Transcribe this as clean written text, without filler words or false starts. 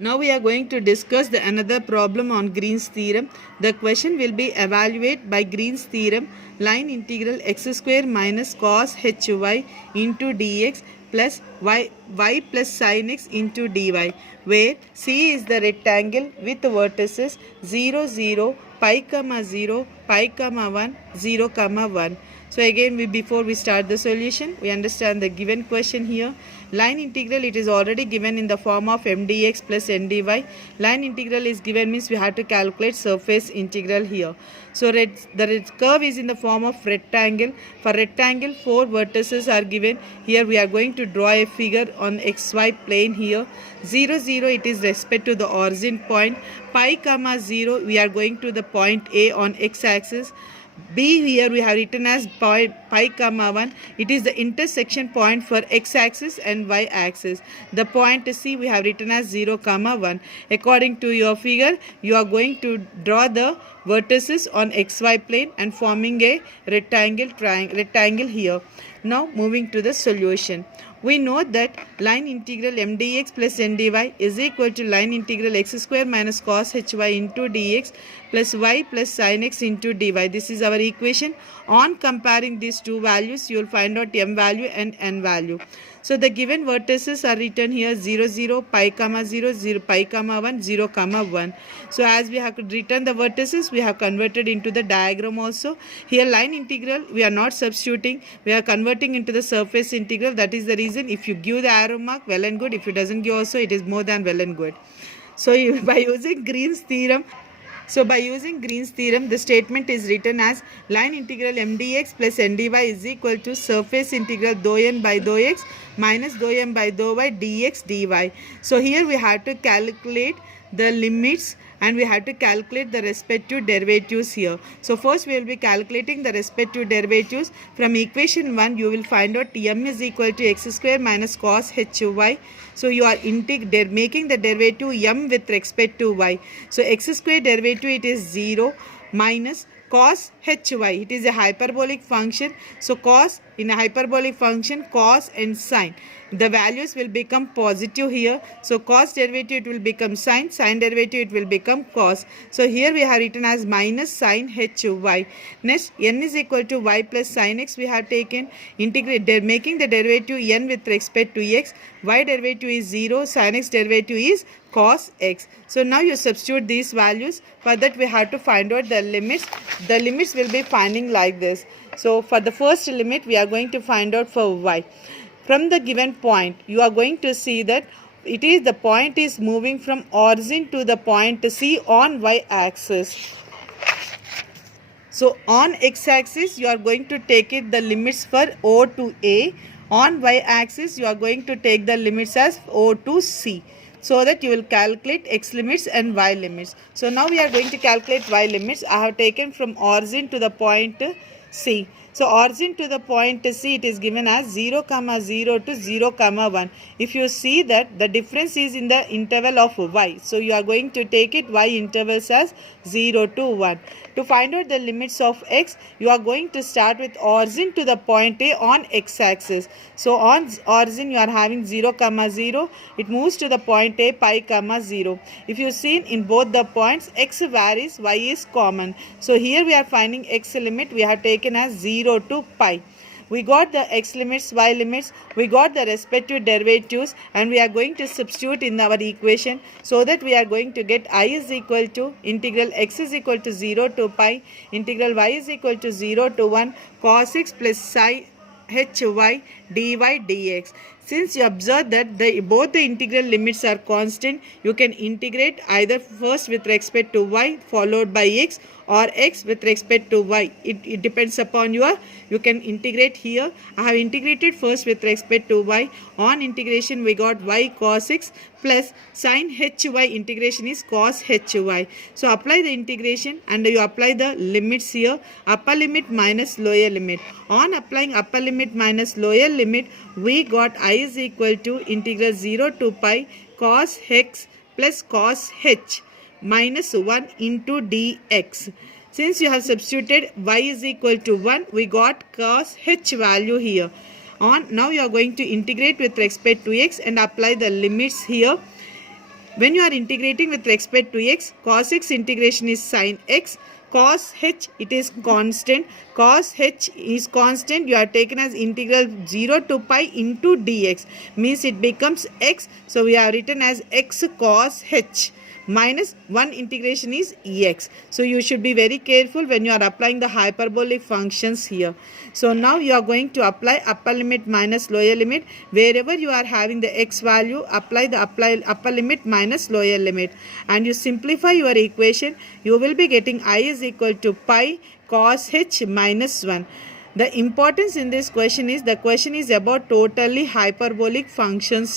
Now we are going to discuss another problem on Green's theorem. The question will be evaluate by Green's theorem line integral x square minus cos hy into dx plus y plus sin x into dy, where C is the rectangle with vertices 0 0 pi comma 0 pi comma 1 0 comma 1. So again, before we start the solution, we understand the given question here. Line integral, it is already given in the form of mdx plus ndy. Line integral is given means we have to calculate surface integral here. So the curve is in the form of rectangle. For rectangle, 4 vertices are given. Here we are going to draw a figure on xy plane here. 0 0, it is respect to the origin point. Pi comma 0, we are going to the point A on x-axis. B here we have written as pi comma 1. It is the intersection point for x-axis and y-axis. The point C we have written as 0 comma 1. According to your figure, you are going to draw the vertices on xy plane and forming a rectangle here. Now moving to the solution. We know that line integral mdx plus ndy is equal to line integral x square minus cos hy into dx plus y plus sin x into dy. This is our equation. On comparing these two values, you will find out m value and n value. So the given vertices are written here 0 0 pi comma 0 0 pi comma 1 0 comma 1. So as we have written the vertices, we have converted into the diagram also. Here line integral we are not substituting, we are converting into the surface integral. That is the reason if you give the arrow mark, well and good. If it doesn't give also, it is more than well and good. So by using Green's theorem, the statement is written as line integral mdx plus ndy is equal to surface integral dou n by dou x minus dou m by dou y dx dy. So here we have to calculate the limits and we have to calculate the respective derivatives here. So first we will be calculating the respective derivatives. From equation 1 you will find out m is equal to x square minus cos hy. So you are making the derivative m with respect to y. So x square derivative it is 0 minus cos hy. It is a hyperbolic function. So cos, in a hyperbolic function, cos and sine, the values will become positive here. So cos derivative it will become sine, sine derivative it will become cos. So here we have written as minus sine hy. Next n is equal to y plus sine x we have taken. Making the derivative n with respect to x. Y derivative is 0, sine x derivative is cos x. So now you substitute these values. For that we have to find out the limits. The limits will be finding like this. So for the first limit we are going to find out for y. From the given point, you are going to see that the point is moving from origin to the point C on y-axis. So on x-axis, you are going to take the limits for O to A. On y-axis, you are going to take the limits as O to C. So that you will calculate x limits and y limits. So now we are going to calculate y limits. I have taken from origin to the point C. So origin to the point C, it is given as 0 comma 0 to 0 comma 1. If you see that the difference is in the interval of y, so you are going to take it y intervals as 0 to 1. To find out the limits of x, you are going to start with origin to the point A on x-axis. So on origin you are having 0 comma 0. It moves to the point A pi comma 0. If you see in both the points, x varies, y is common. So here we are finding x limit we have taken as 0 to pi. We got the x limits, y limits, we got the respective derivatives, and we are going to substitute in our equation, so that we are going to get I is equal to integral x is equal to 0 to pi, integral y is equal to 0 to 1 cos x plus psi hy dy dx. Since you observe that both the integral limits are constant, you can integrate either first with respect to y followed by x, or x with respect to y. It depends upon you can integrate here. I have integrated first with respect to y. On integration we got y cos x plus sin hy, integration is cos hy. So apply the integration and you apply the limits here, upper limit minus lower limit. On applying upper limit minus lower limit, we got I is equal to integral 0 to pi cos x plus cos h minus 1 into dx. Since you have substituted y is equal to 1, we got cos h value here. Now you are going to integrate with respect to x and apply the limits here. When you are integrating with respect to x, cos x integration is sin x, cos h it is constant, cos h is constant, you are taken as integral 0 to pi into dx, means it becomes x, so we have written as x cos h minus 1 integration is ex. So you should be very careful when you are applying the hyperbolic functions here. So now you are going to apply upper limit minus lower limit. Wherever you are having the x value, apply the upper limit minus lower limit, and you simplify your equation. You will be getting I is equal to pi cos h minus 1. The importance in this question is, the question is about totally hyperbolic functions.